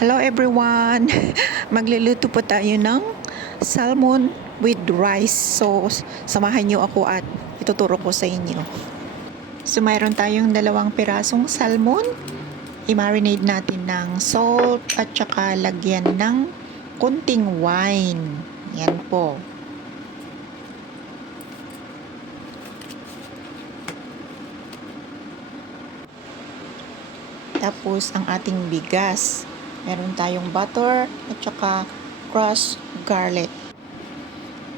Hello everyone! Magluluto po tayo ng salmon with rice. So, samahan niyo ako at ituturo ko sa inyo. So, mayroon tayong 2 pirasong salmon. I-marinate natin ng salt at saka lagyan ng kunting wine. Yan po. Tapos, ang ating bigas. Meron tayong butter at saka crushed garlic.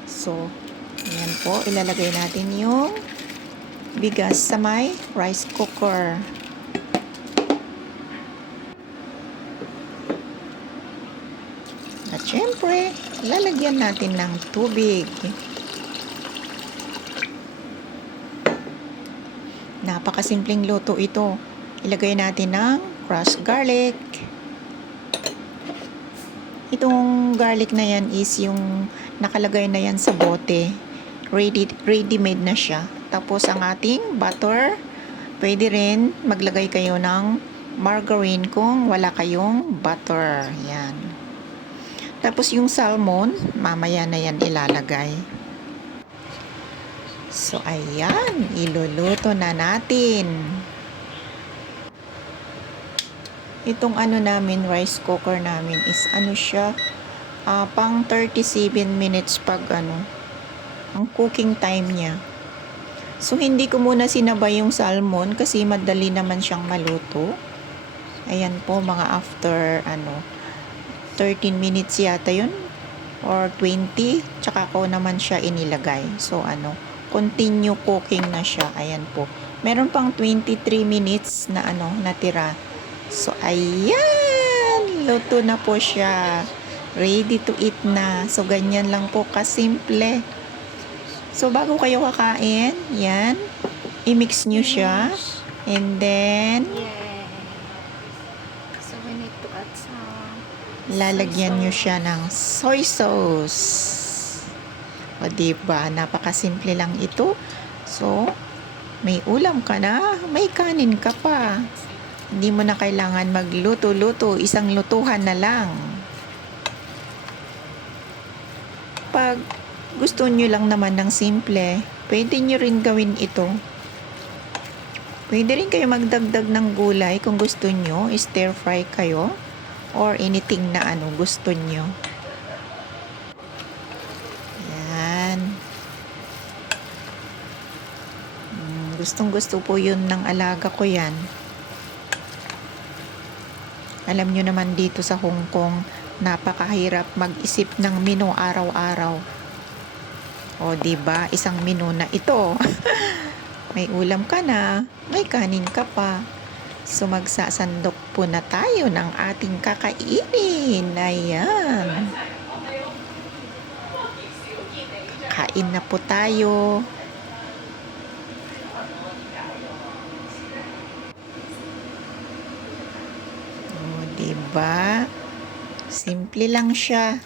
So, ayan po. Ilalagay natin yung bigas sa may rice cooker. At syempre, lalagyan natin ng tubig. Napakasimpleng luto ito. Ilagay natin ng crushed garlic. Itong garlic na yan is yung nakalagay na yan sa bote. Ready-made na siya. Tapos ang ating butter, pwede rin maglagay kayo ng margarine kung wala kayong butter. Yan. Tapos yung salmon, mamaya na yan ilalagay. So ayan, iluluto na natin. Itong namin, rice cooker namin is siya, pang 37 minutes pag ang cooking time niya. So, hindi ko muna sinabay yung salmon kasi madali naman siyang maluto. Ayan po, mga after 13 minutes yata yun or 20, tsaka ko naman siya inilagay. So, continue cooking na siya. Ayan po. Meron pang 23 minutes na natira. So, ayan! Luto na po siya. Ready to eat na. So, ganyan lang po kasimple. So, bago kayo kakain, yan. I-mix nyo siya. And then, so we need to add some lalagyan nyo siya ng soy sauce. O, diba? Napakasimple lang ito. So, may ulam ka na, may kanin ka pa. Hindi mo na kailangan magluto-luto, isang lutuhan na lang. Pag gusto nyo lang naman ng simple, pwede nyo rin gawin ito. Pwede rin kayo magdagdag ng gulay kung gusto nyo, stir fry kayo, or anything na gusto nyo. Yan. Gustong gusto po yun ng alaga ko yan. Alam nyo naman dito sa Hong Kong, napakahirap mag-isip ng menu araw-araw. O, diba? Isang menu na ito. May ulam ka na, may kanin ka pa. So, magsasandok po na tayo ng ating kakainin. Ayan. Kain na po tayo. Diba? Simple lang siya.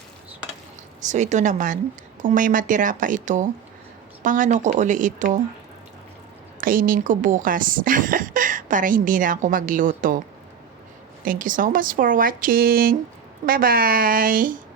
So, ito naman, kung may matira pa ito, ko uli ito, kainin ko bukas para hindi na ako magluto. Thank you so much for watching. Bye-bye!